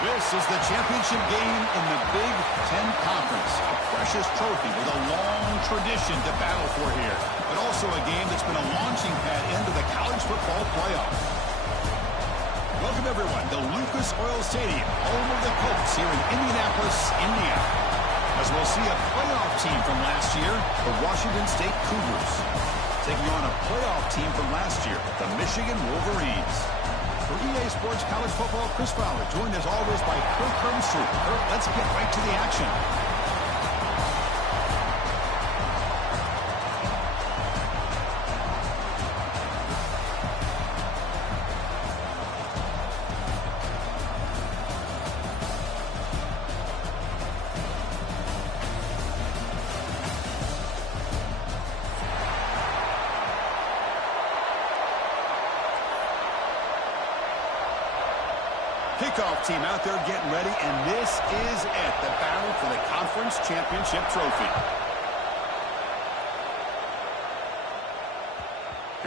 This is the championship game in the Big Ten Conference. A precious trophy with a long tradition to battle for here. But also a game that's been a launching pad into the college football playoff. Welcome, everyone, to Lucas Oil Stadium, home of the Colts here in Indianapolis, Indiana. As we'll see a playoff team from last year, the Washington State Cougars, taking on a playoff team from last year, the Michigan Wolverines. For EA Sports College Football, Chris Fowler, joined as always by Kirk Hermstreet. Kirk, let's get right to the action. Kickoff team out there getting ready, and this is it, the battle for the conference championship trophy.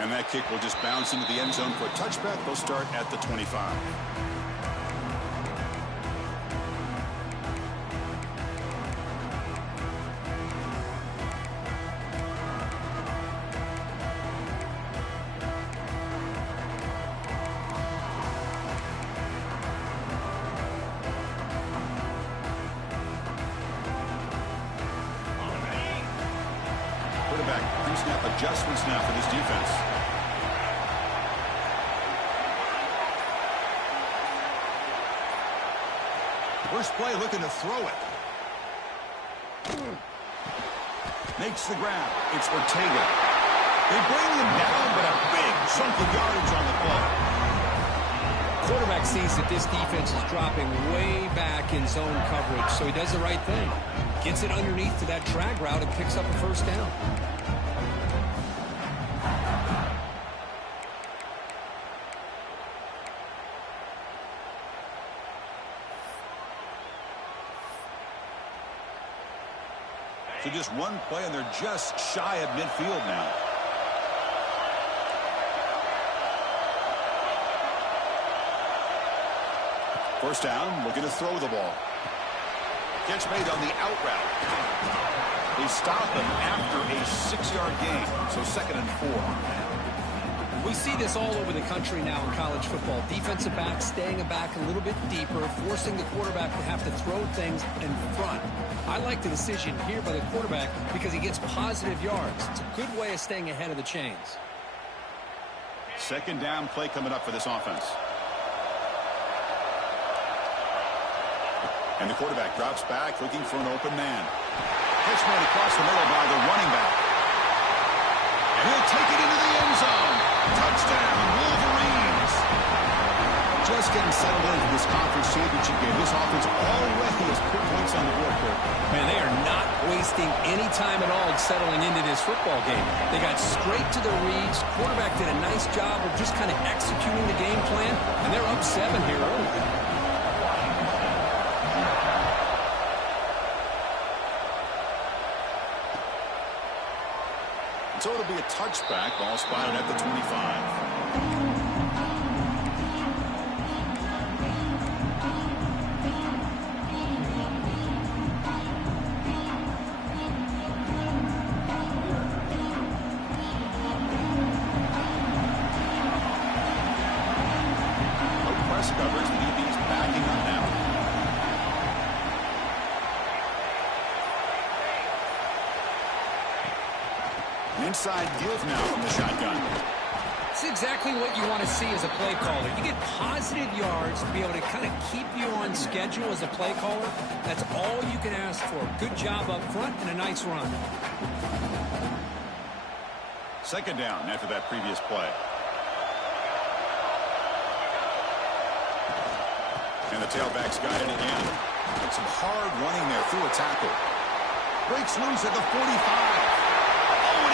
And that kick will just bounce into the end zone for a touchback. They'll start at the 25. Quarterback pre-snap adjustments now for this defense. First play looking to throw it. Makes the grab. It's Ortega. They bring him down, but a big chunk of yardage on the play. Quarterback sees that this defense is dropping way back in zone coverage, so he does the right thing. Gets it underneath to that drag route and picks up a first down. So just one play, and they're just shy of midfield now. First down, looking to throw the ball. Catch made on the out route. They stop him after a 6-yard gain, so 2nd and 4. We see this all over the country now in college football. Defensive backs staying back a little bit deeper, forcing the quarterback to have to throw things in front. I like the decision here by the quarterback because he gets positive yards. It's a good way of staying ahead of the chains. 2nd down play coming up for this offense. And the quarterback drops back, looking for an open man. Catch made across the middle by the running back. And he'll take it into the end zone. Touchdown, Wolverines. Just getting settled into this conference championship game. This offense already has put points on the board, Kirk. Man, they are not wasting any time at all settling into this football game. They got straight to the reads. Quarterback did a nice job of just kind of executing the game plan, and they're up 7 here early. So it'll be a touchback, ball spotted at the 25. No press coverage, the DB's backing up now. Inside give now from the shotgun. It's exactly what you want to see as a play caller. You get positive yards to be able to kind of keep you on schedule as a play caller. That's all you can ask for. Good job up front and a nice run. 2nd down after that previous play. And the tailback's got it again. Some hard running there through a tackle. Breaks loose at the 45.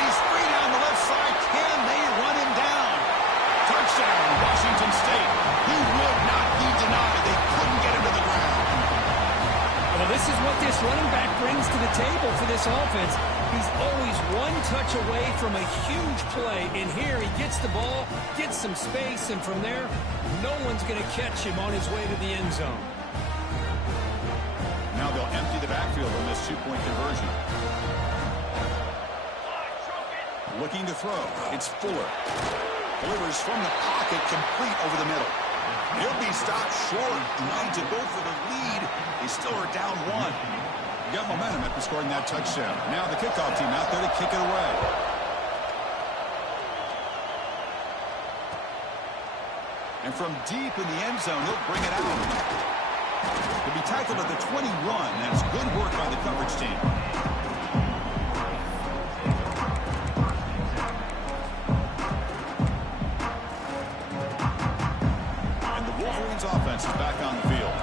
Free down the left side. Can they run him down? Touchdown, Washington State. He would not be denied. They couldn't get him to the ground. Well, this is what this running back brings to the table for this offense. He's always one touch away from a huge play. And here he gets the ball, gets some space, and from there, no one's going to catch him on his way to the end zone. the backfield on this two-point conversion. Looking to throw. It's Fuller. Delivers from the pocket, complete over the middle. He'll be stopped short, trying to go for the lead. They still are down one. Got momentum after scoring that touchdown. Now the kickoff team out there to kick it away. And from deep in the end zone, he'll bring it out. He'll be tackled at the 21. That's good work by the coverage team. And the Wolverines offense is back on the field.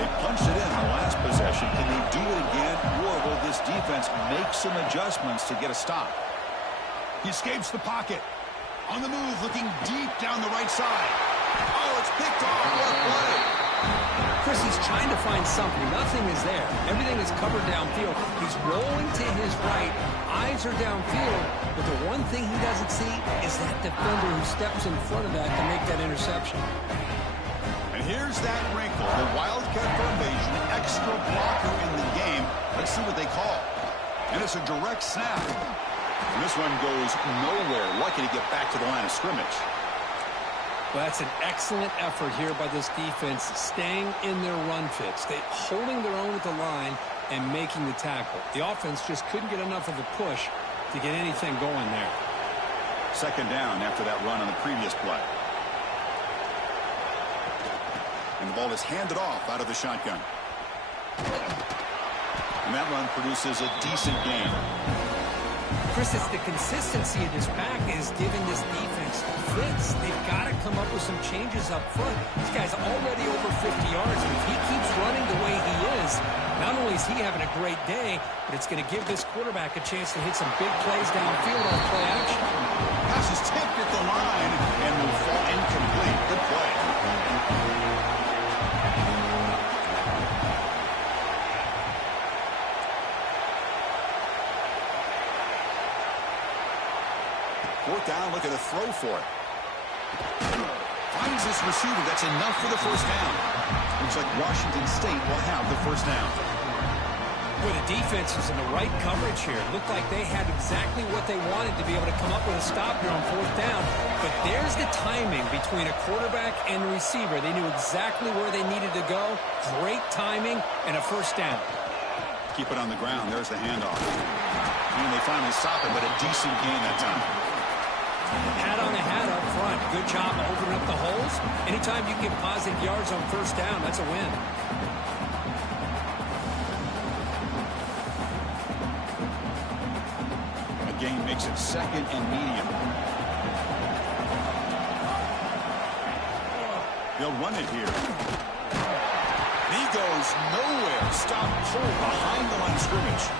They punched it in the last possession. Can they do it again, or will this defense make some adjustments to get a stop? He escapes the pocket. On the move, looking deep down the right side. Oh, it's picked off. What a play. Chris, he's trying to find something. Nothing is there. Everything is covered downfield. He's rolling to his right. Eyes are downfield. But the one thing he doesn't see is that defender who steps in front of that to make that interception. And here's that wrinkle. The Wildcat formation, extra blocker in the game. Let's see what they call. And it's a direct snap. And this one goes nowhere. Lucky to get back to the line of scrimmage. Well, that's an excellent effort here by this defense, staying in their run fits. They holding their own at the line and making the tackle. The offense just couldn't get enough of a push to get anything going there. Second down after that run on the previous play. And the ball is handed off out of the shotgun. And that run produces a decent gain. Chris, it's the consistency of this pack is giving this defense fits. They've got to come up with some changes up front. This guy's already over 50 yards, and if he keeps running the way he is, not only is he having a great day, but it's going to give this quarterback a chance to hit some big plays downfield on play action. Pass is tipped at the line and will fall incomplete. Good play. Fourth down, look at a throw for it. Finds this receiver. That's enough for the first down. Looks like Washington State will have the first down. Well, the defense is in the right coverage here. It looked like they had exactly what they wanted to be able to come up with a stop here on fourth down. But there's the timing between a quarterback and a receiver. They knew exactly where they needed to go. Great timing and a first down. Keep it on the ground. There's the handoff. And they finally stop it, but a decent gain that time. Hat on the hat up front. Good job opening up the holes. Anytime you get positive yards on first down, that's a win. A gain makes it second and medium. They'll run it here. He goes nowhere. Stop cold behind the line of scrimmage.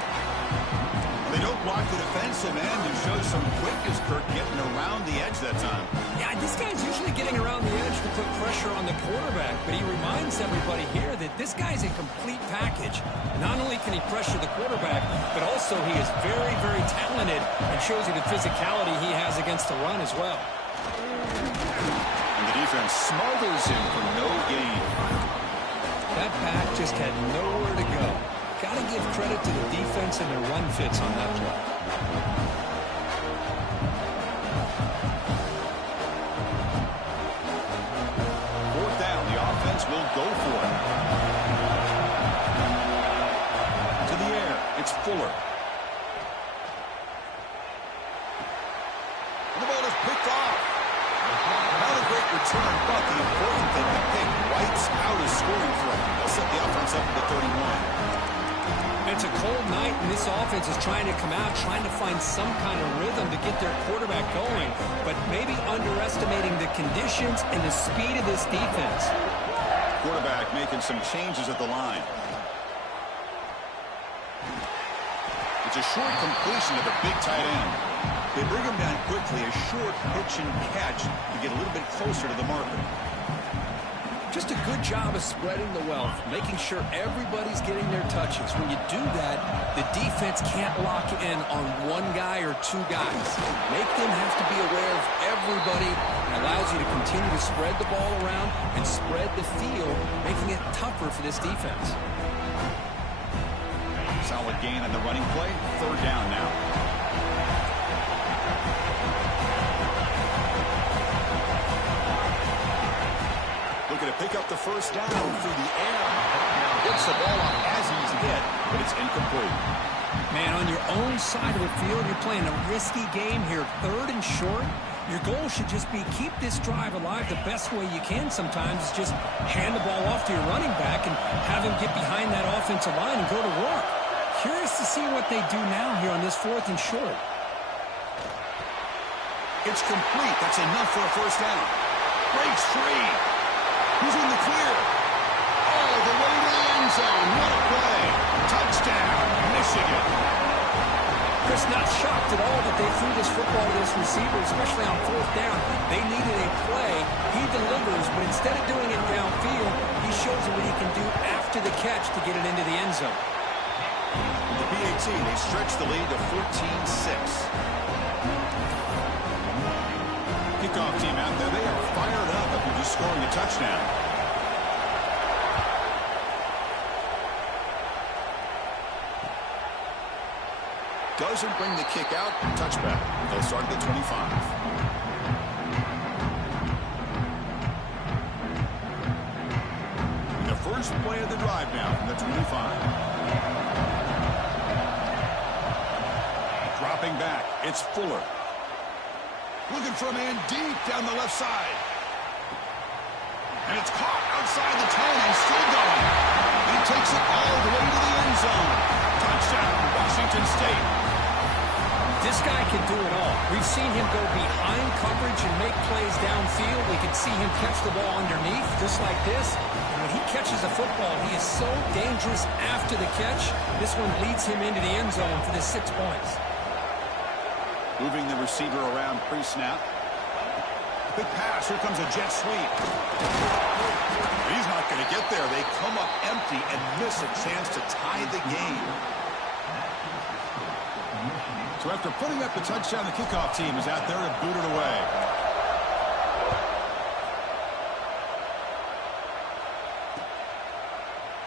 They don't block the defensive end and show some quickness, Kirk, getting around the edge that time. Yeah, this guy's usually getting around the edge to put pressure on the quarterback, but he reminds everybody here that this guy's a complete package. Not only can he pressure the quarterback, but also he is very, very talented and shows you the physicality he has against the run as well. And the defense smothers him for no gain. That back just had nowhere to go. Got to give credit to the defense and their run fits on that play. Fourth down, the offense will go for it. To the air, it's Fuller. And the ball is picked off. Not a great return, but the important thing, the pick wipes out his scoring threat. They'll set the offense up at the 31. It's a cold night, and this offense is trying to come out, trying to find some kind of rhythm to get their quarterback going, but maybe underestimating the conditions and the speed of this defense. Quarterback making some changes at the line. It's a short completion of the big tight end. They bring him down quickly, a short pitch and catch to get a little bit closer to the marker. Just a good job of spreading the wealth, making sure everybody's getting their touches. When you do that, the defense can't lock in on one guy or two guys. Make them have to be aware of everybody. It allows you to continue to spread the ball around and spread the field, making it tougher for this defense. Solid gain on the running play. Third down now. Looking to pick up the first down through the air. Gets the ball off as he's hit, but it's incomplete. Man, on your own side of the field, you're playing a risky game here. Third and short. Your goal should just be keep this drive alive the best way you can sometimes. Is just hand the ball off to your running back and have him get behind that offensive line and go to work. Curious to see what they do now here on this 4th and short. It's complete. That's enough for a first down. Breaks free. He's in the clear. All the way to the end zone. What a play. Touchdown, Michigan. Chris, not shocked at all that they threw this football to this receiver, especially on 4th down. They needed a play. He delivers, but instead of doing it downfield, he shows them what he can do after the catch to get it into the end zone. With the PAT, they stretch the lead to 14-6. Kickoff team out there. They are fired up after just scoring a touchdown. Doesn't bring the kick out. Touchback. They'll start at the 25. The first play of the drive now from the 25. Dropping back. It's Fuller. Looking for a man deep down the left side. And it's caught outside the 10 and still going. He takes it all the way to the end zone. Touchdown, Washington State. This guy can do it all. We've seen him go behind coverage and make plays downfield. We can see him catch the ball underneath, just like this. And when he catches a football, he is so dangerous after the catch. This one leads him into the end zone for the 6 points. Moving the receiver around pre-snap. Big pass. Here comes a jet sweep. He's not going to get there. They come up empty and miss a chance to tie the game. So after putting up the touchdown, the kickoff team is out there to boot it away.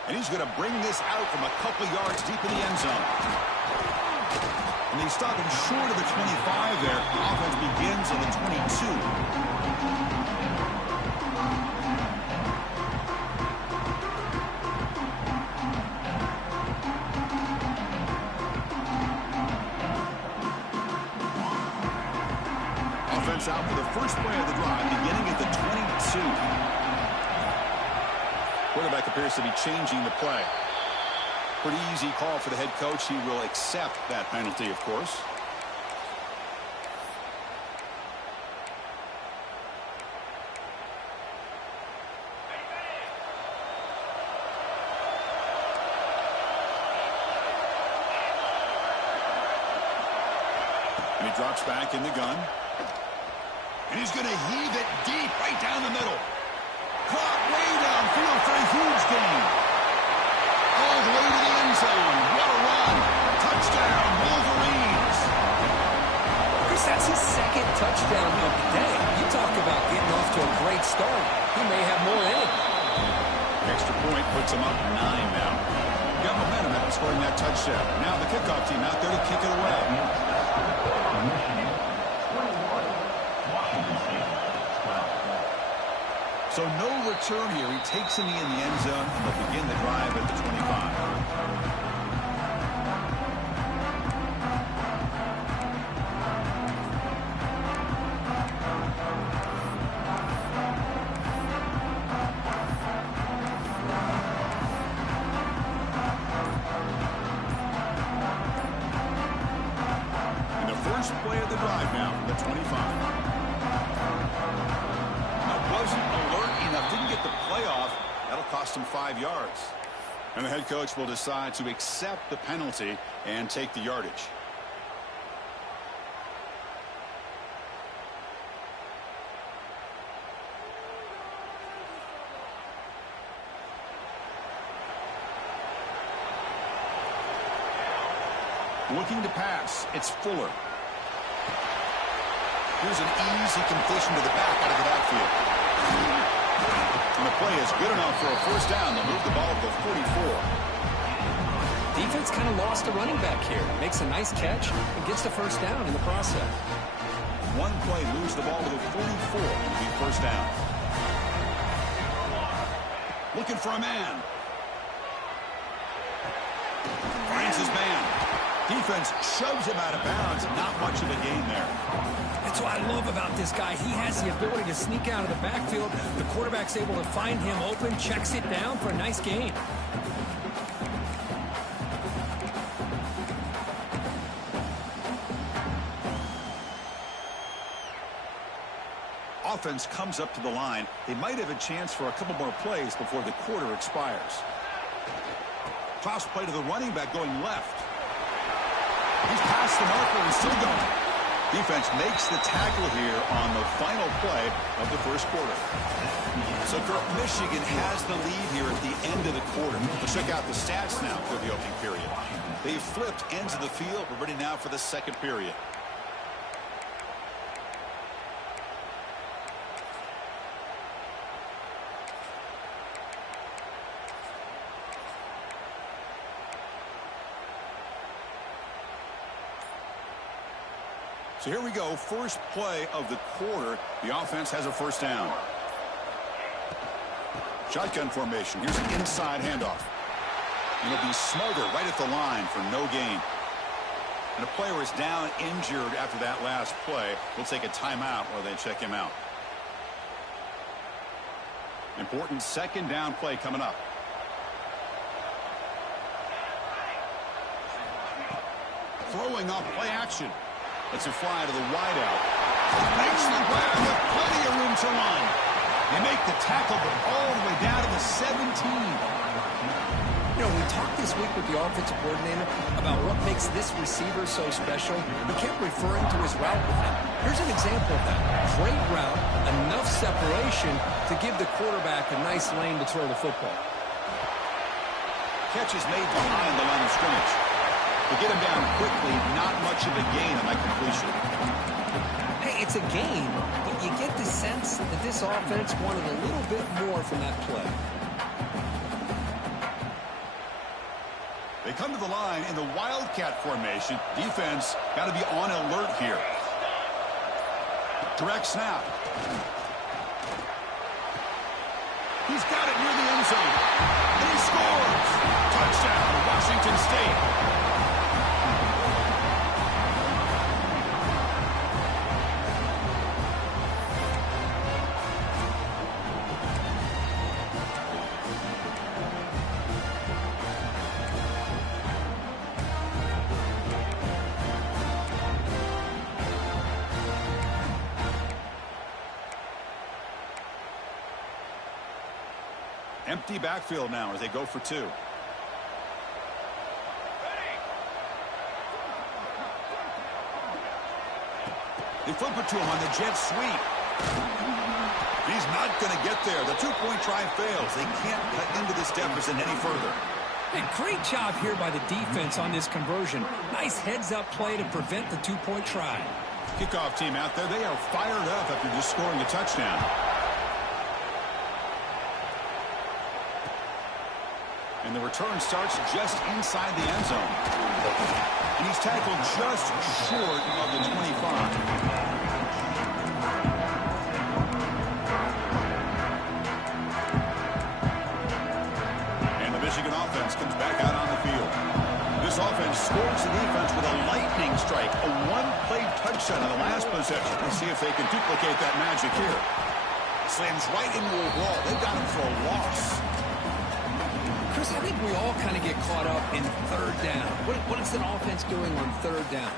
And he's going to bring this out from a couple yards deep in the end zone. And they stop him short of the 25 there. The offense begins on the 22. Out for the first play of the drive, beginning at the 22. Quarterback appears to be changing the play. Pretty easy call for the head coach. He will accept that penalty, of course. And he drops back in the gun. And he's going to heave it deep right down the middle. Caught way downfield for a huge gain. All the way to the end zone. What a run. Touchdown, Wolverines. Chris, that's his second touchdown of the day. You talk about getting off to a great start. He may have more in it. Extra point puts him up 9 now. Got momentum after scoring that touchdown. Now the kickoff team out there to kick it away. So no return here. He takes him in the end zone, and they'll begin the drive at the 25. And the first play of the drive now from the 25. Wasn't alert enough, didn't get the playoff. That'll cost him 5 yards. And the head coach will decide to accept the penalty and take the yardage. Looking to pass, it's Fuller. Here's an easy completion to the back out of the backfield. And the play is good enough for a first down. They'll move the ball to 44. Defense kind of lost a running back here. Makes a nice catch and gets the first down in the process. One play, lose the ball to the 44. It'll be first down. Looking for a man. Finds his man. Defense shoves him out of bounds. Not much of a gain there. That's what I love about this guy. He has the ability to sneak out of the backfield. The quarterback's able to find him open, checks it down for a nice gain. Offense comes up to the line. They might have a chance for a couple more plays before the quarter expires. Toss play to the running back going left. He's past the marker and still going. Defense makes the tackle here on the final play of the first quarter. So Michigan has the lead here at the end of the quarter. Let's check out the stats now for the opening period. They've flipped ends of the field. We're ready now for the second period. So here we go, first play of the quarter. The offense has a first down. Shotgun formation. Here's an inside handoff. It'll be Smother right at the line for no gain. And a player is down injured after that last play. We'll take a timeout while they check him out. Important second down play coming up. Throwing off play action. Lets it fly to the wideout. Makes the grab with plenty of room to run. They make the tackle, but all the way down to the 17. You know, we talked this week with the offensive coordinator about what makes this receiver so special. He kept referring to his route with him. Here's an example of that. Great route, enough separation to give the quarterback a nice lane to throw the football. Catch is made behind the line of scrimmage. To get him down quickly, not much of a gain on that completion. Hey, it's a gain, but you get the sense that this offense wanted a little bit more from that play. They come to the line in the Wildcat formation. Defense got to be on alert here. Direct snap. He's got it near the end zone. And he scores. Touchdown, Washington State. Empty backfield now as they go for two. They flip it to him on the jet sweep. He's not going to get there. The two-point try fails. They can't cut into this deficit any further. Hey, great job here by the defense on this conversion. Nice heads-up play to prevent the two-point try. Kickoff team out there. They are fired up after just scoring a touchdown. And the return starts just inside the end zone. And he's tackled just short of the 25. Michigan offense comes back out on the field. This offense scores the defense with a lightning strike, a one-play touchdown on the last possession. Let's see if they can duplicate that magic here. Slams right into a wall. They got him for a loss. Chris, I think we all kind of get caught up in third down. What is an offense doing on third down?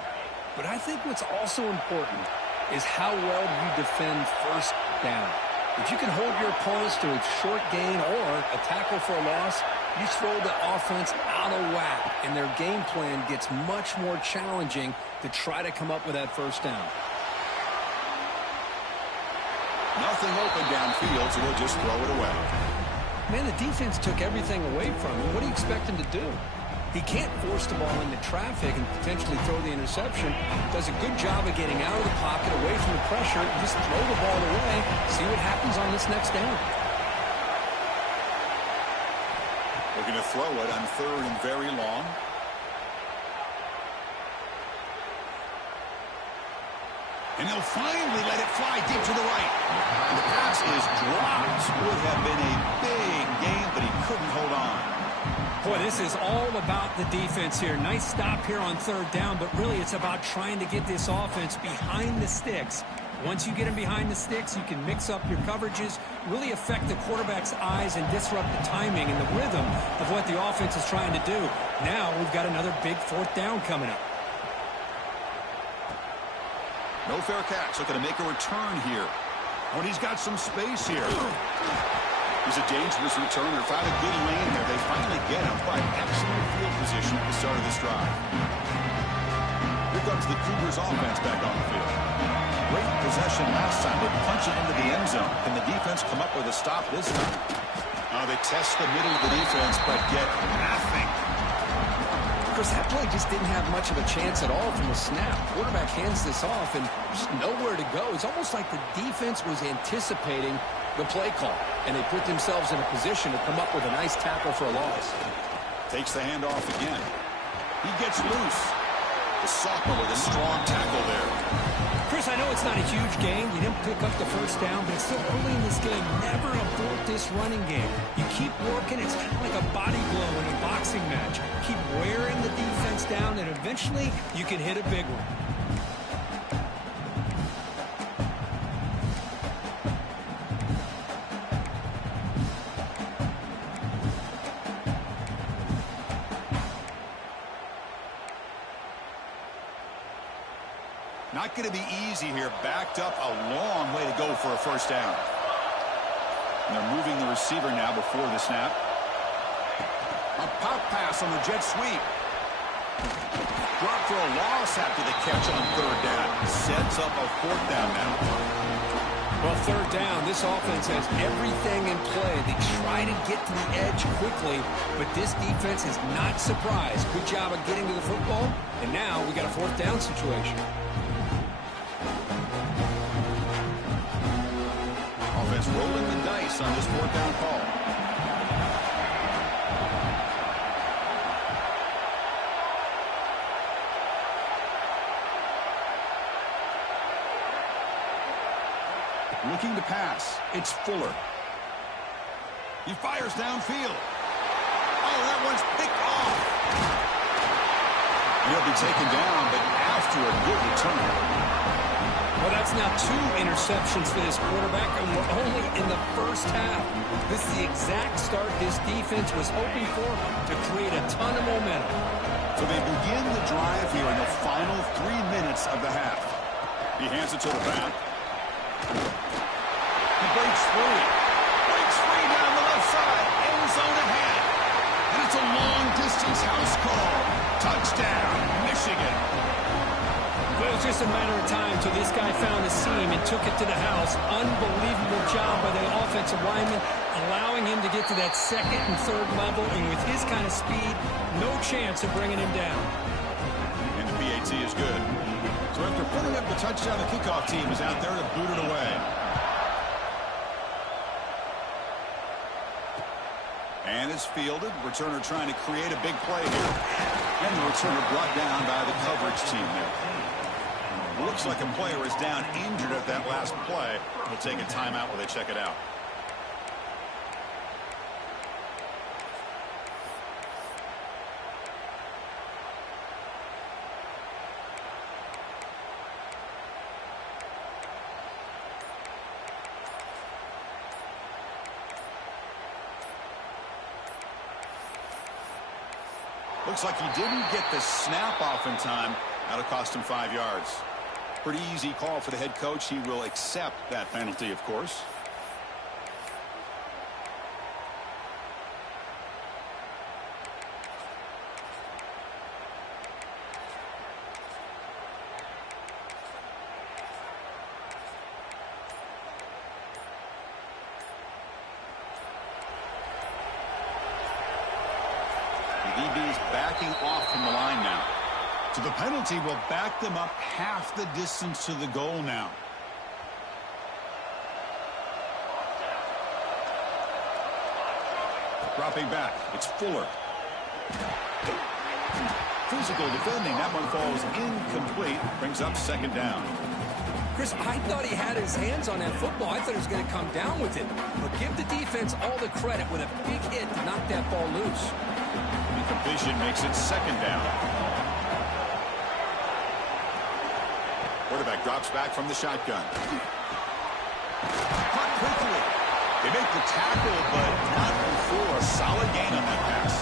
But I think what's also important is how well you defend first down. If you can hold your opponents to a short gain or a tackle for a loss, you throw the offense out of whack, and their game plan gets much more challenging to try to come up with that first down. Nothing open downfield, so they'll just throw it away. Man, the defense took everything away from him. What do you expect him to do? He can't force the ball into traffic and potentially throw the interception. Does a good job of getting out of the pocket, away from the pressure, and just throw the ball away. See what happens on this next down. Looking to throw it on third and very long. And they'll finally let it fly deep to the right. And the pass is dropped. Would have been a big gain, but he couldn't hold on. Boy, this is all about the defense here. Nice stop here on third down, but really it's about trying to get this offense behind the sticks. Once you get them behind the sticks, you can mix up your coverages, really affect the quarterback's eyes and disrupt the timing and the rhythm of what the offense is trying to do. Now we've got another big fourth down coming up. No fair catch. Looking to make a return here. When he's got some space here. He's a dangerous returner. Found a good lane there. They finally get him, but excellent field position at the start of this drive. Here comes the Cougars offense back on the field. Great possession last time. They punch it into the end zone. Can the defense come up with a stop this time? They test the middle of the defense, but get nothing. Of course, that play just didn't have much of a chance at all from the snap. Quarterback hands this off and just nowhere to go. It's almost like the defense was anticipating the play call, and they put themselves in a position to come up with a nice tackle for a loss. Takes the handoff again. He gets loose. The sophomore with a strong tackle there. Chris, I know it's not a huge gain. You didn't pick up the first down, but it's still early in this game. Never abort this running game. You keep working. It's kind of like a body blow in a boxing match. Keep wearing the defense down, and eventually you can hit a big one. Not going to be easy here. Backed up a long way to go for a first down. And they're moving the receiver now before the snap. A pop pass on the jet sweep. Drop for a loss after the catch on third down. Sets up a fourth down now. Well, third down, this offense has everything in play. They try to get to the edge quickly, but this defense is not surprised. Good job of getting to the football, and now we got a fourth down situation. Offense rolling the dice on this fourth down call. Looking to pass. It's Fuller. He fires downfield. Oh, that one's picked off. He'll be taken down, but after a good return. Well, that's now 2 interceptions for this quarterback, and we're only in the first half. This is the exact start this defense was hoping for to create a ton of momentum. So they begin the drive here in the final 3 minutes of the half. He hands it to the back. He breaks free. Breaks free down the left side. End zone ahead. And it's a long-distance house call. Touchdown, Michigan. Well, it was just a matter of time till this guy found a seam and took it to the house. Unbelievable job by the offensive lineman, allowing him to get to that second and third level. And with his kind of speed, no chance of bringing him down. And the PAT is good. So after putting up the touchdown, the kickoff team is out there to boot it away. And it's fielded. Returner trying to create a big play here. And the returner brought down by the coverage team there. Looks like a player is down injured at that last play. We'll take a timeout while they check it out. Looks like he didn't get the snap off in time. That'll cost him 5 yards. Pretty easy call for the head coach. He will accept that penalty, of course. The DB's backing off from the line now. So the penalty will back them up half the distance to the goal now. Dropping back, it's Fuller. Physical defending, that one falls incomplete, brings up second down. Chris, I thought he had his hands on that football. I thought he was going to come down with it. But give the defense all the credit with a big hit to knock that ball loose. Incompletion makes it second down. Quarterback drops back from the shotgun. Caught quickly. They make the tackle, but not before. A solid gain on that pass.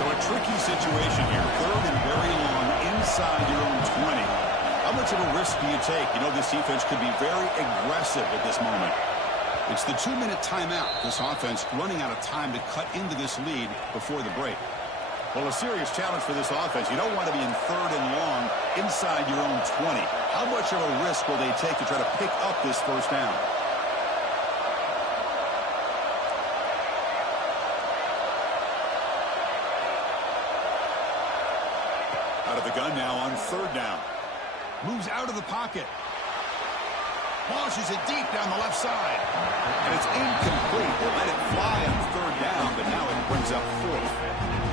So a tricky situation here. Third and very long inside your own 20. How much of a risk do you take? You know, this defense could be very aggressive at this moment. It's the 2-minute timeout. This offense running out of time to cut into this lead before the break. Well, a serious challenge for this offense. You don't want to be in third and long inside your own 20. How much of a risk will they take to try to pick up this first down? Out of the gun now on third down. Moves out of the pocket. Launches it deep down the left side. And it's incomplete. They let it fly on third down, but now it brings up fourth.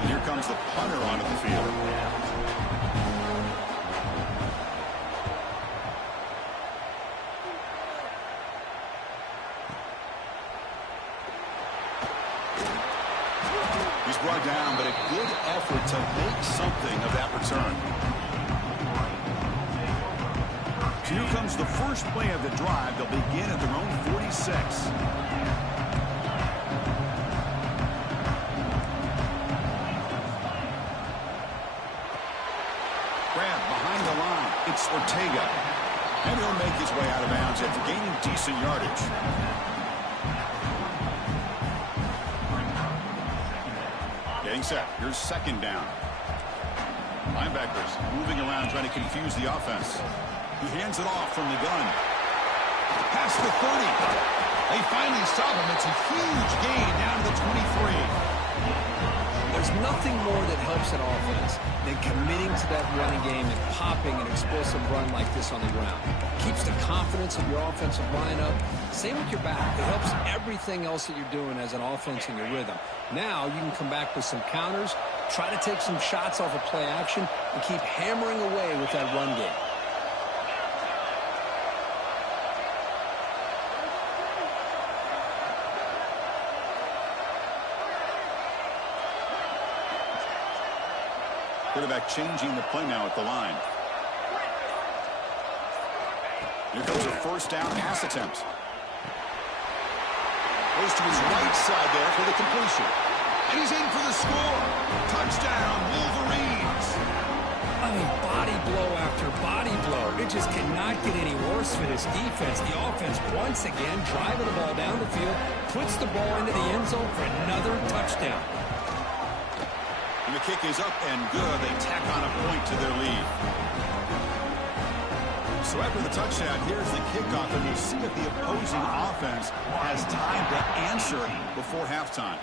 And here comes the punter onto the field. He's brought down, but a good effort to make something of that return. So here comes the first play of the drive. They'll begin at their own 46. Grab behind the line. It's Ortega. And he'll make his way out of bounds after gaining decent yardage. Getting set. Here's second down. Linebackers moving around trying to confuse the offense. He hands it off from the gun. Past the 30. They finally stop him. It's a huge gain down to the 23. There's nothing more that helps an offense than committing to that running game and popping an explosive run like this on the ground. Keeps the confidence of your offensive line up. Same with your back. It helps everything else that you're doing as an offense in your rhythm. Now you can come back with some counters, try to take some shots off of play action, and keep hammering away with that run game. Quarterback changing the play now at the line. Here comes a first down pass attempt. Goes to his right side there for the completion. And he's in for the score. Touchdown, Wolverines. I mean, body blow after body blow. It just cannot get any worse for this defense. The offense, once again, driving the ball down the field, puts the ball into the end zone for another touchdown. And the kick is up and good. They tack on a point to their lead. So after the touchdown, here's the kickoff, and we'll see if the opposing offense has time to answer before halftime.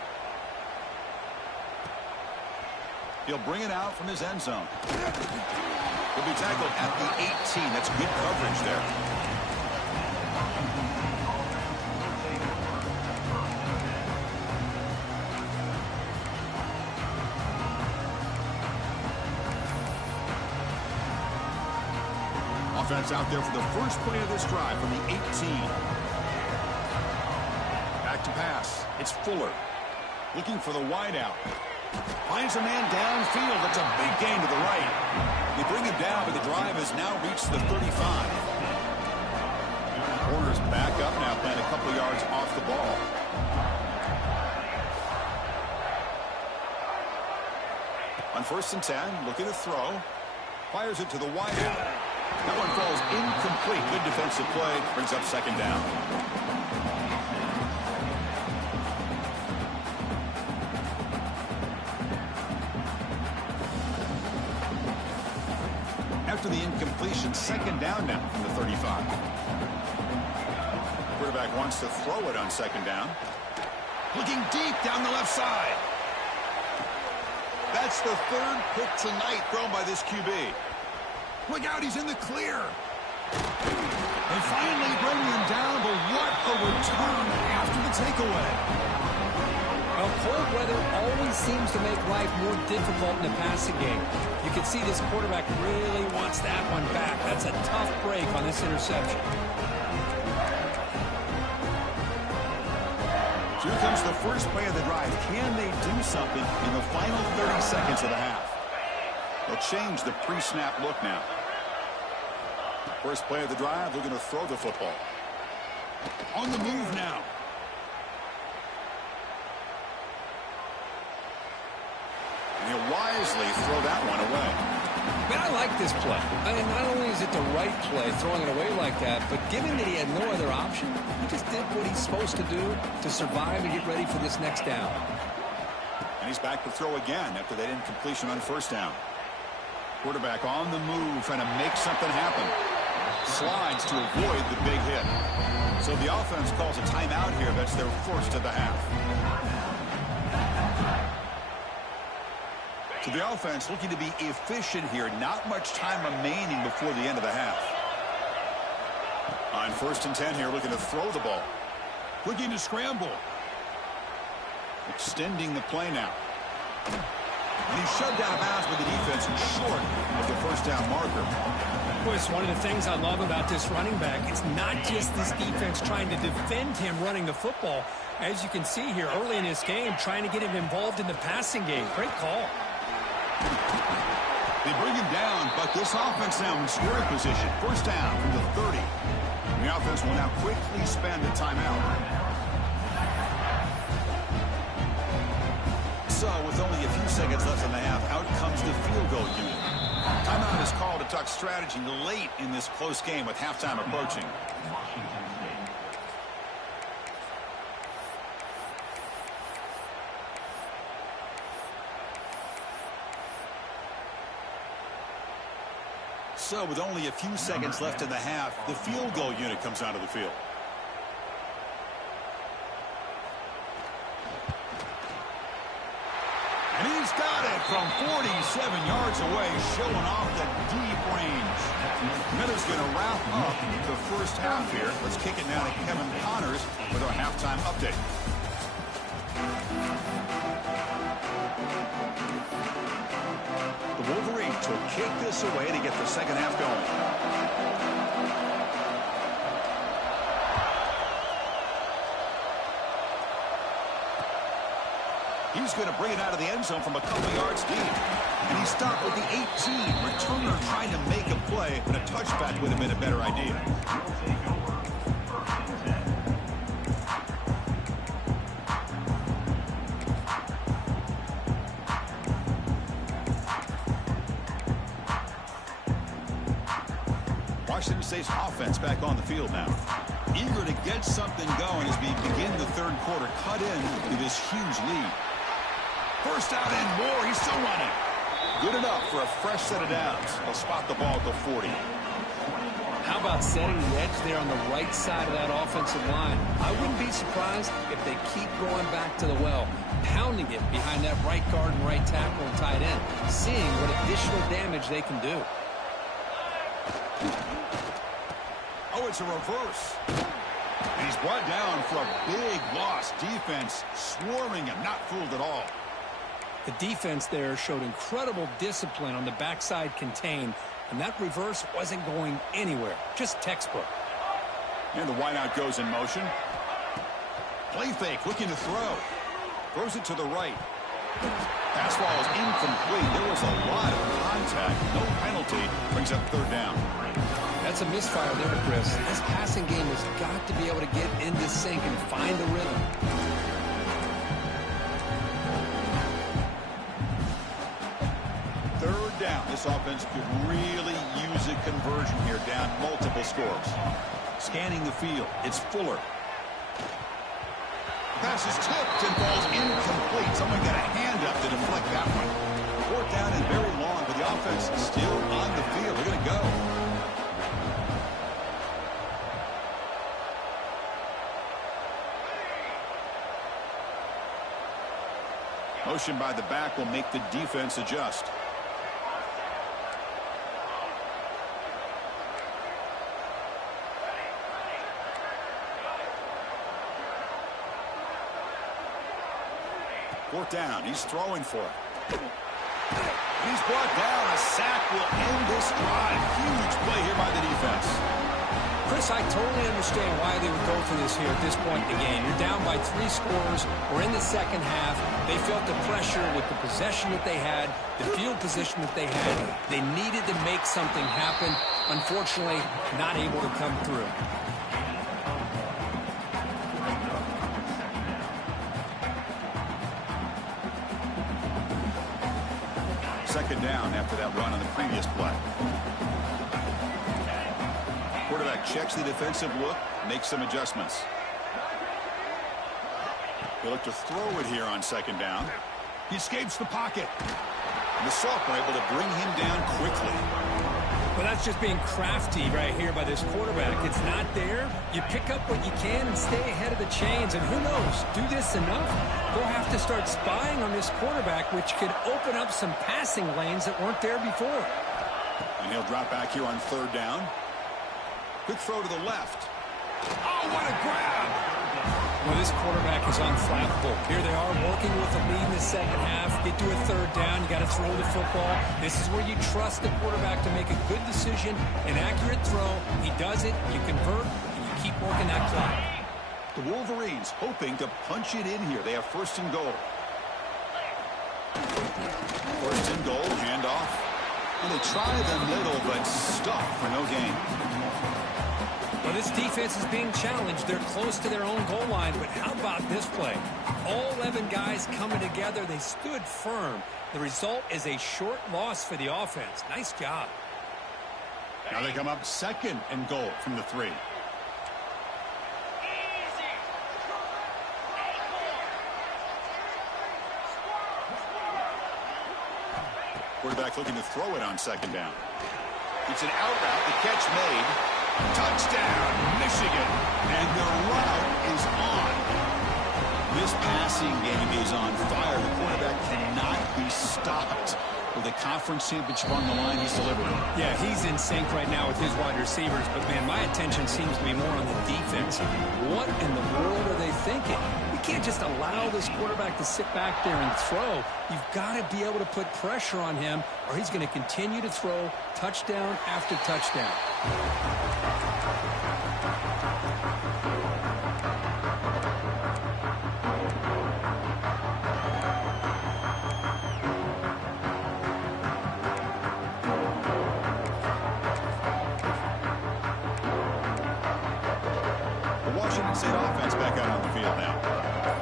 He'll bring it out from his end zone. He'll be tackled at the 18. That's good coverage there. Offense out there for the first play of this drive from the 18. Back to pass. It's Fuller. Looking for the wideout. Finds a man downfield. That's a big gain to the right. They bring him down, but the drive has now reached the 35. Corner's back up now, playing a couple yards off the ball. On 1st and 10, looking to throw. Fires it to the wideout. That one falls incomplete. Good defensive play. Brings up second down. After the incompletion, second down now from the 35. Quarterback wants to throw it on second down. Looking deep down the left side. That's the third pick tonight thrown by this QB. Look out, he's in the clear. They finally bring him down, but what a return after the takeaway. Well, Cold weather always seems to make life more difficult in the passing game. You can see this quarterback really wants that one back. That's a tough break on this interception. Here comes the first play of the drive. Can they do something in the final 30 seconds of the half? They'll change the pre-snap look now. First play of the drive, they're going to throw the football. On the move now. And he'll wisely throw that one away. Man, I like this play. I mean, not only is it the right play, throwing it away like that, but given that he had no other option, he just did what he's supposed to do to survive and get ready for this next down. And he's back to throw again after that incompletion on first down. Quarterback on the move, trying to make something happen. Slides to avoid the big hit. So the offense calls a timeout here. That's their first of the half. So the offense looking to be efficient here. Not much time remaining before the end of the half. On 1st and 10 here, looking to throw the ball. Looking to scramble. Extending the play now. And he's shoved out of bounds with the defense short of the first down marker. Boy, it's one of the things I love about this running back. It's not just this defense trying to defend him running the football. As you can see here early in this game, trying to get him involved in the passing game. Great call. They bring him down, but this offense now in scoring position. First down from the 30. And the offense will now quickly spend a timeout. So with only a few seconds left in the half, out comes the field goal unit. Timeout is called to talk strategy late in this close game with halftime approaching. So with only a few seconds left in the half, the field goal unit comes onto the field. And he's got it from 47 yards away, showing off the deep range. Miller's going to wrap up the first half here. Let's kick it now to Kevin Connors with our halftime update. The Wolverines will kick this away to get the second half going. He's going to bring it out of the end zone from a couple yards deep. And he stopped with the 18. Returner trying to make a play, but a touchback would have been a better idea. Washington State's offense back on the field now. Eager to get something going as we begin the third quarter. Cut in to this huge lead. First out and more. He's still running. Good enough for a fresh set of downs. He'll spot the ball at the 40. How about setting the edge there on the right side of that offensive line? I wouldn't be surprised if they keep going back to the well, pounding it behind that right guard and right tackle and tight end, seeing what additional damage they can do. Oh, it's a reverse. And he's brought down for a big loss. Defense swarming him, not fooled at all. The defense there showed incredible discipline on the backside contain, and that reverse wasn't going anywhere. Just textbook. And the wideout goes in motion. Play fake, looking to throw. Throws it to the right. Pass ball is incomplete. There was a lot of contact. No penalty. Brings up third down. That's a misfire there, Chris. This passing game has got to be able to get into sync and find the rhythm. Third down. This offense could really use a conversion here, down multiple scores. Scanning the field. It's Fuller. Pass is tipped and falls incomplete. Someone got a hand up to deflect that one. Fourth down and very long, but the offense is still on the field. They're going to go. Motion by the back will make the defense adjust. Fourth down. He's throwing for it. He's brought down. A sack will end this drive. Huge play here by the defense. Chris, I totally understand why they would go for this here at this point in the game. You're down by 3 scores. We're in the second half. They felt the pressure with the possession that they had, the field position that they had. They needed to make something happen. Unfortunately, not able to come through. Second down after that run on the previous play. Quarterback checks the defensive look, makes some adjustments. They look to throw it here on second down. He escapes the pocket. And the Sophomore able to bring him down quickly. Well, that's just being crafty right here by this quarterback. It's not there. You pick up what you can and stay ahead of the chains. And who knows, do this enough, they'll have to start spying on this quarterback, which could open up some passing lanes that weren't there before. And he'll drop back here on third down. Quick throw to the left. Oh, what a grab! Well, this quarterback is unflappable. Here they are working with the lead in the second half. Get to a third down. You got to throw the football. This is where you trust the quarterback to make a good decision, an accurate throw. He does it, you convert, and you keep working that clock. The Wolverines hoping to punch it in here. They have first and goal. First and goal, handoff. And they try the middle, but stuck for no gain. Well, this defense is being challenged. They're close to their own goal line, but how about this play? All 11 guys coming together. They stood firm. The result is a short loss for the offense. Nice job. Now they come up second and goal from the 3. Quarterback looking to throw it on second down. It's an out route. The catch made. Touchdown, Michigan. And the route is on. This passing game is on fire. The quarterback cannot be stopped. With the conference championship on the line, he's delivering. Yeah, he's in sync right now with his wide receivers. But, man, my attention seems to be more on the defense. What in the world are they thinking? You can't just allow this quarterback to sit back there and throw. You've got to be able to put pressure on him, or he's going to continue to throw touchdown after touchdown. State offense back out on the field now.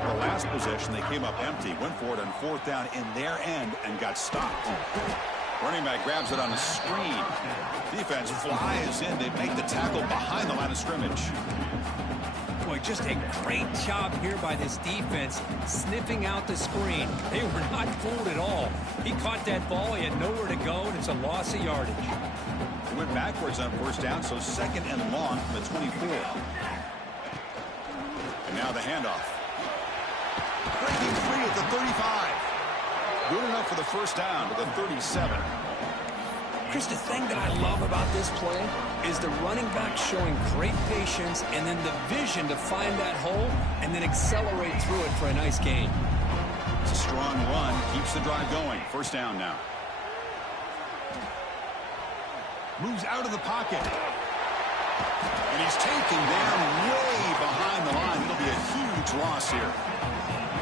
The last possession, they came up empty, went for it on fourth down in their end and got stopped. Running back grabs it on a screen. Defense flies in. They make the tackle behind the line of scrimmage. Boy, just a great job here by this defense, sniffing out the screen. They were not fooled at all. He caught that ball. He had nowhere to go, and it's a loss of yardage. They went backwards on first down, so second and long from the 24. And now the handoff. Breaking free at the 35. Good enough for the first down to the 37. Chris, the thing that I love about this play is the running back showing great patience and then the vision to find that hole and then accelerate through it for a nice gain. It's a strong run. Keeps the drive going. First down now. Moves out of the pocket. And he's taken down way behind the line. It'll be a huge loss here.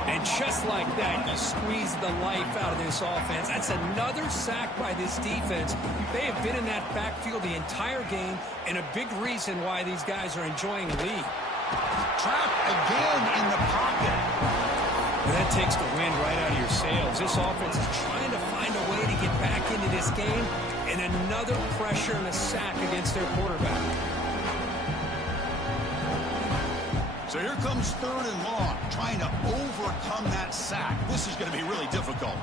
And just like that, you squeeze the life out of this offense. That's another sack by this defense. They have been in that backfield the entire game, and a big reason why these guys are enjoying the lead. Trapped again in the pocket. And that takes the wind right out of your sails. This offense is trying to find a way to get back into this game, and another pressure and a sack against their quarterback. So here comes third and long, trying to overcome that sack. This is going to be really difficult.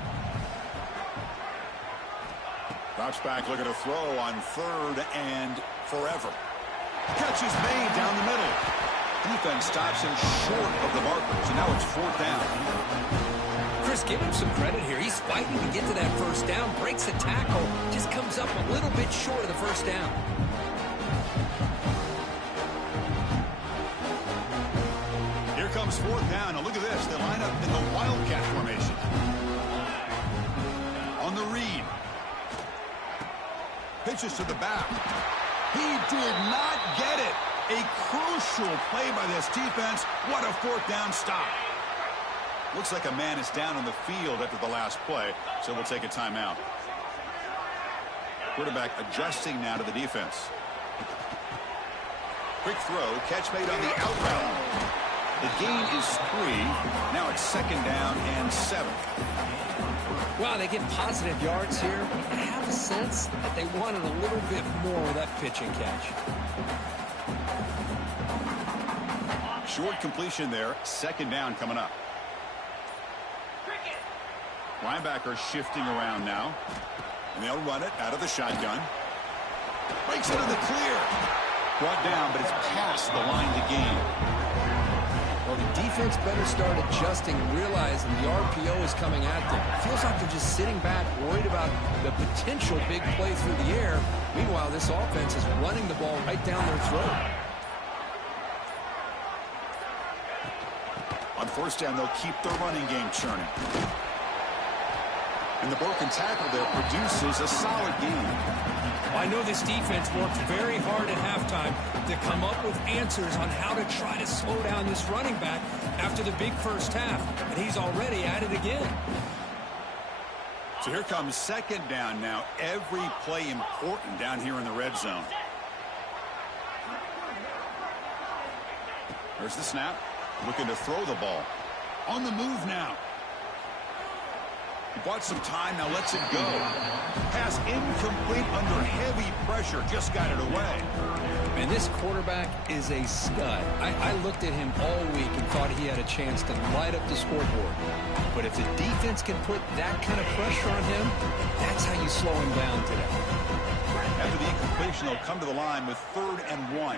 Drops back, looking to throw on third and forever. Catch is made down the middle. Defense stops him short of the markers, and now it's fourth down. Chris, give him some credit here. He's fighting to get to that first down, breaks a tackle, just comes up a little bit short of the first down. Comes fourth down, and look at this. They line up in the Wildcat formation. the read. Pitches to the back. He did not get it. A crucial play by this defense. What a fourth down stop. Looks like a man is down on the field after the last play, so we'll take a timeout. Quarterback adjusting now to the defense. Quick throw, catch made on the out route. The gain is 3. Now it's 2nd down and 7. Wow, they get positive yards here. I have a sense that they wanted a little bit more with that pitch and catch. Short completion there. 2nd down coming up. Linebacker shifting around now. And they'll run it out of the shotgun. Breaks into the clear. Brought down, but it's past the line to gain. Well, the defense better start adjusting, realizing the RPO is coming at them. It feels like they're just sitting back, worried about the potential big play through the air. Meanwhile, this offense is running the ball right down their throat. On 1st down, they'll keep their running game churning. And the broken tackle there produces a solid game. I know this defense worked very hard at halftime to come up with answers on how to try to slow down this running back after the big first half. And he's already at it again. So here comes 2nd down now. Every play important down here in the red zone. There's the snap. Looking to throw the ball. On the move now. He bought some time, now lets it go. Pass incomplete under heavy pressure, just got it away. And this quarterback is a stud. I looked at him all week and thought he had a chance to light up the scoreboard. But if the defense can put that kind of pressure on him, that's how you slow him down today. After the incompletion, they'll come to the line with 3rd and 1.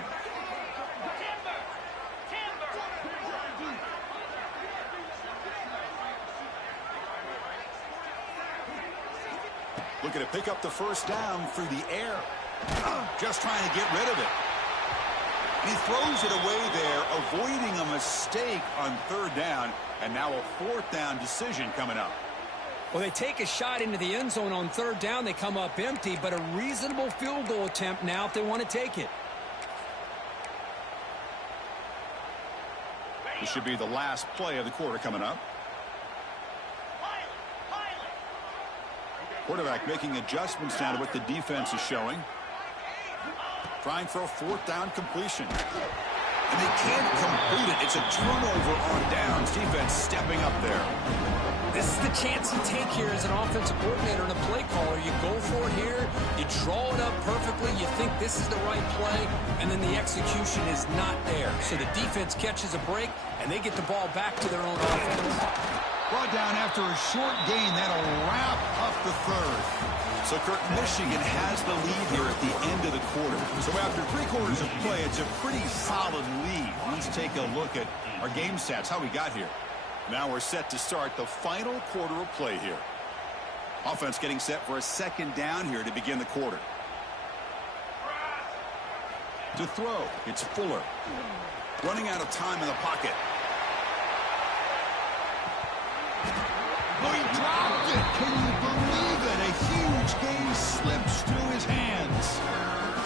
Looking to pick up the 1st down through the air. Just trying to get rid of it. And he throws it away there, avoiding a mistake on 3rd down. And now a 4th down decision coming up. Well, they take a shot into the end zone on 3rd down. They come up empty, but a reasonable field goal attempt now if they want to take it. This should be the last play of the quarter coming up. Quarterback making adjustments now to what the defense is showing. Trying for a 4th down completion. And they can't complete it. It's a turnover on downs. Defense stepping up there. This is the chance you take here as an offensive coordinator and a play caller. You go for it here. You draw it up perfectly. You think this is the right play. And then the execution is not there. So the defense catches a break, and they get the ball back to their own offense. Brought down after a short gain. That'll wrap up the 3rd. So, Kirk, Michigan has the lead here at the end of the quarter. So after 3 quarters of play, it's a pretty solid lead. Let's take a look at our game stats, how we got here. Now we're set to start the final quarter of play here. Offense getting set for a 2nd down here to begin the quarter. To throw, it's Fuller. Running out of time in the pocket. Oh, he dropped it. Can you believe it? A huge gain slips through his hands.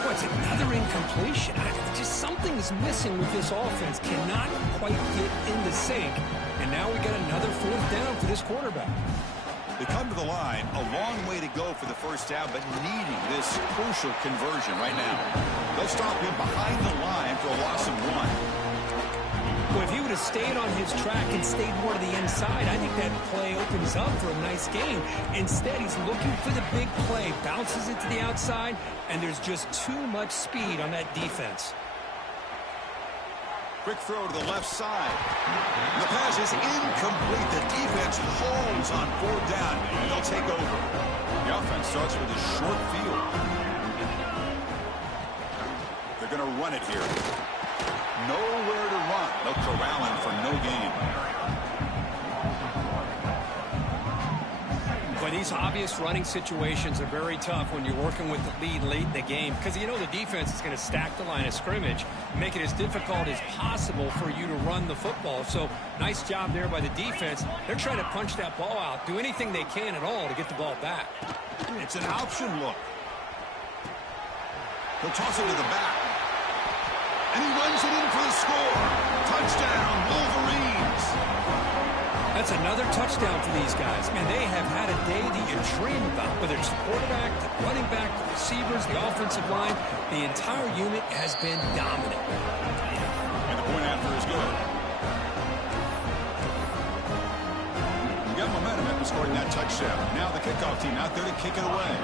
What's another incompletion? Just something's missing with this offense. Cannot quite get in the sync. And now we got another 4th down for this quarterback. They come to the line. A long way to go for the 1st down, but needing this crucial conversion right now. They'll stop him behind the line for a loss of 1. Well, if he would have stayed on his track and stayed more to the inside, I think that play opens up for a nice game. Instead, he's looking for the big play, bounces it to the outside, and there's just too much speed on that defense. Quick throw to the left side. The pass is incomplete. The defense holds on 4th down, and they'll take over. The offense starts with a short field. They're going to run it here. Nowhere to run. They'll corral him for no gain. Well, these obvious running situations are very tough when you're working with the lead late in the game because you know the defense is going to stack the line of scrimmage, make it as difficult as possible for you to run the football. So nice job there by the defense. They're trying to punch that ball out, do anything they can at all to get the ball back. It's an option look. He'll toss it to the back. And he runs it in for the score. Touchdown, Wolverines. That's another touchdown for these guys. Man, they have had a day that you dream about. Whether it's the quarterback, the running back, the receivers, the offensive line, the entire unit has been dominant. And the point after is good. You got momentum after scoring that touchdown. Now the kickoff team out there to kick it away.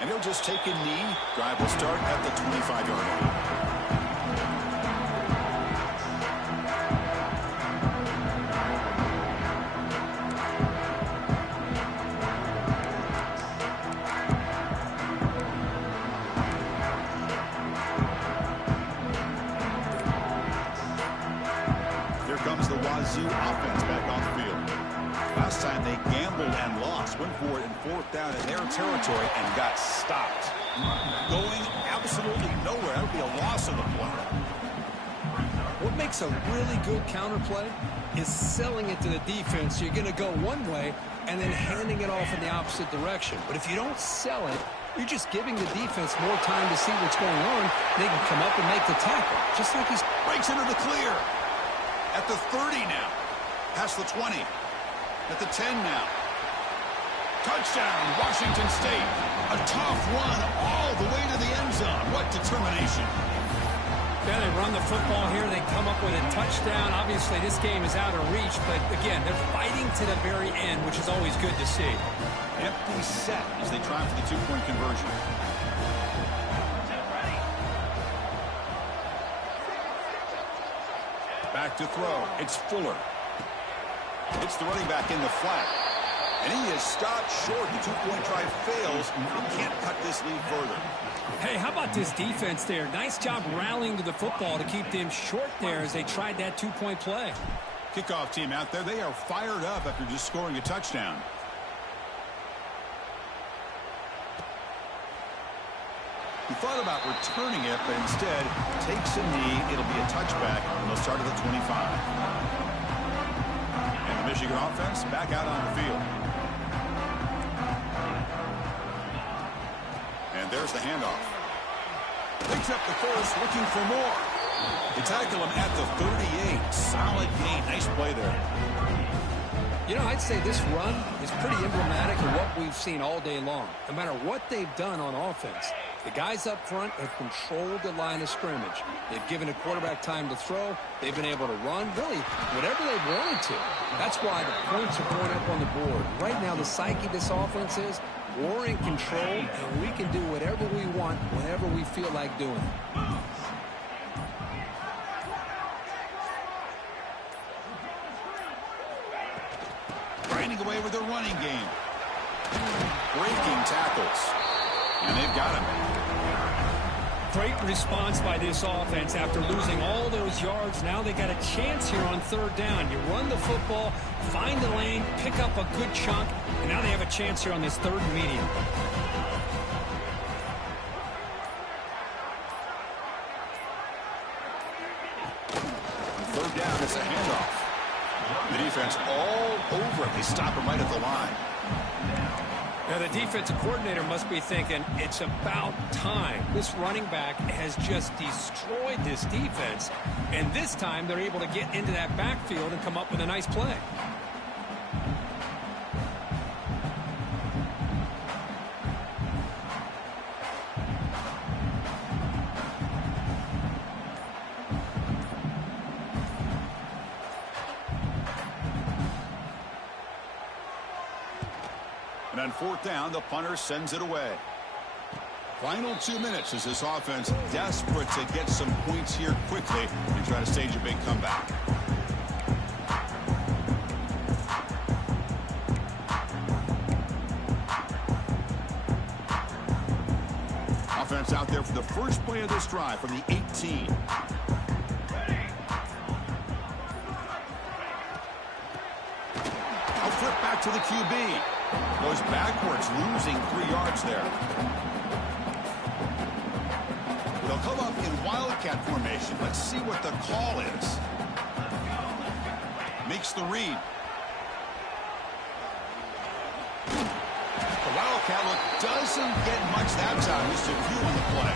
And he'll just take a knee. Drive will start at the 25-yard line. Here comes the Wazoo offense back on the field. Last time they gambled and lost. Went for it in fourth down in their territory and got stopped. Going absolutely nowhere. That would be a loss of the play. What makes a really good counter play is selling it to the defense. You're going to go one way and then handing it off in the opposite direction. But if you don't sell it, you're just giving the defense more time to see what's going on. They can come up and make the tackle. Just like he's breaks into the clear. At the 30 now. Past the 20. At the 10 now. Touchdown, Washington State. A tough run all the way to the end zone. What determination. Yeah, they run the football here. They come up with a touchdown. Obviously, this game is out of reach. But, again, they're fighting to the very end, which is always good to see. Empty set as they try for the two-point conversion. Back to throw. It's Fuller. It's the running back in the flat. And he is stopped short. The two-point try fails. He can't cut this lead further. Hey, how about this defense there? Nice job rallying to the football to keep them short there as they tried that two-point play. Kickoff team out there. They are fired up after just scoring a touchdown. He thought about returning it, but instead takes a knee. It'll be a touchback, and they'll start at the 25. And the Michigan offense back out on the field. And there's the handoff. Picks up the first, looking for more. They tackle him at the 38. Solid gain. Nice play there. You know, I'd say this run is pretty emblematic of what we've seen all day long. No matter what they've done on offense, the guys up front have controlled the line of scrimmage. They've given a quarterback time to throw. They've been able to run, really, whatever they wanted to. That's why the points are going up on the board. Right now, the psyche of this offense is we're in control, and we can do whatever we want whenever we feel like doing it. Grinding away with their running game. Breaking tackles. And they've got him. Great response by this offense after losing all those yards. Now they got a chance here on third down. You run the football, find the lane, pick up a good chunk, and now they have a chance here on this third and medium. Third down, it's a handoff. The defense all over it. They stop him right at the line. Now, the defensive coordinator must be thinking, it's about time. This running back has just destroyed this defense. And this time, they're able to get into that backfield and come up with a nice play. And on fourth down, the punter sends it away. Final 2 minutes as this offense desperate to get some points here quickly and try to stage a big comeback. Offense out there for the first play of this drive from the 18. it back to the QB. Goes backwards, losing 3 yards there. They'll come up in wildcat formation. Let's see what the call is. Makes the read. The wildcat look doesn't get much that time. Just a few on the play.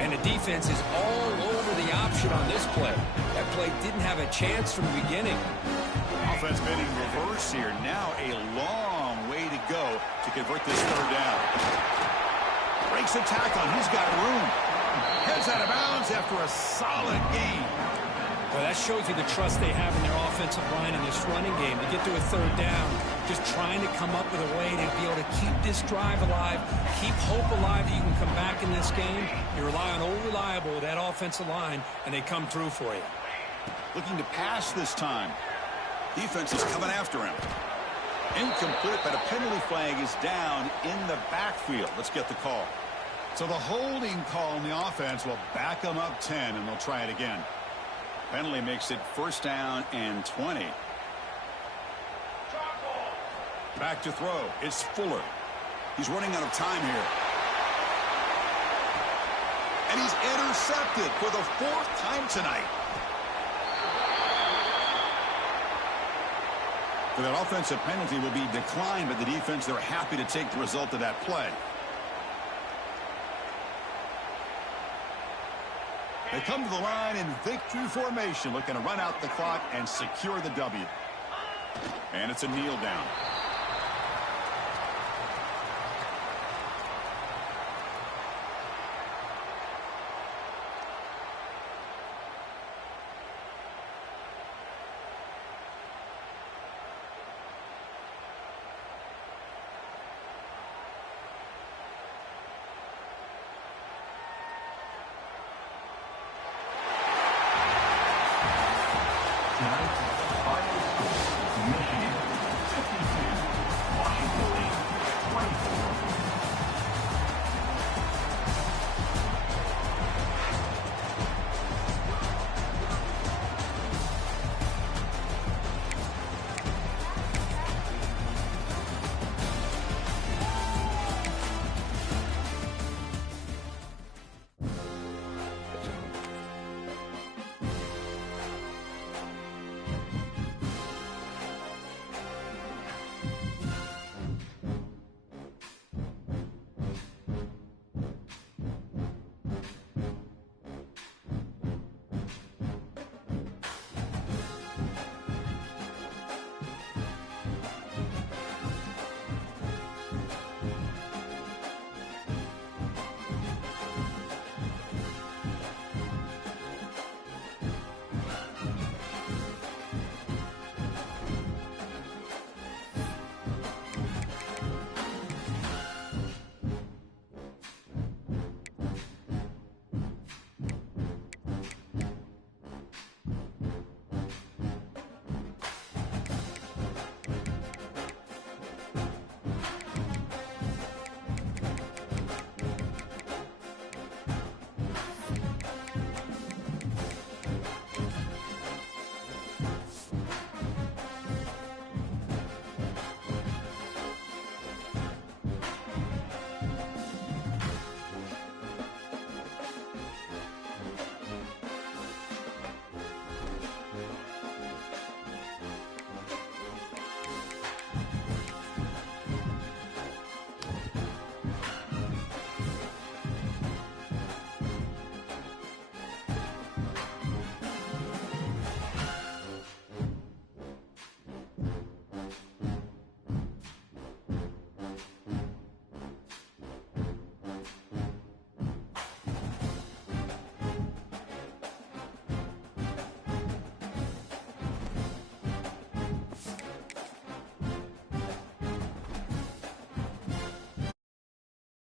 And the defense is all over the option on this play. That play didn't have a chance from the beginning. Offense been in reverse here. Now a long way to go to convert this 3rd down. Breaks a tackle. He's got room. Heads out of bounds after a solid gain. Well, that shows you the trust they have in their offensive line in this running game. To get to a 3rd down, just trying to come up with a way to be able to keep this drive alive, keep hope alive that you can come back in this game. You rely on old reliable, that offensive line, and they come through for you. Looking to pass this time. Defense is coming after him. Incomplete, but a penalty flag is down in the backfield. Let's get the call. So the holding call on the offense will back them up 10, and they'll try it again. Penalty makes it 1st down and 20. Back to throw. It's Fuller. He's running out of time here. And he's intercepted for the 4th time tonight. For that offensive penalty will be declined by the defense. They're happy to take the result of that play. They come to the line in victory formation, looking to run out the clock and secure the W. And it's a kneel down.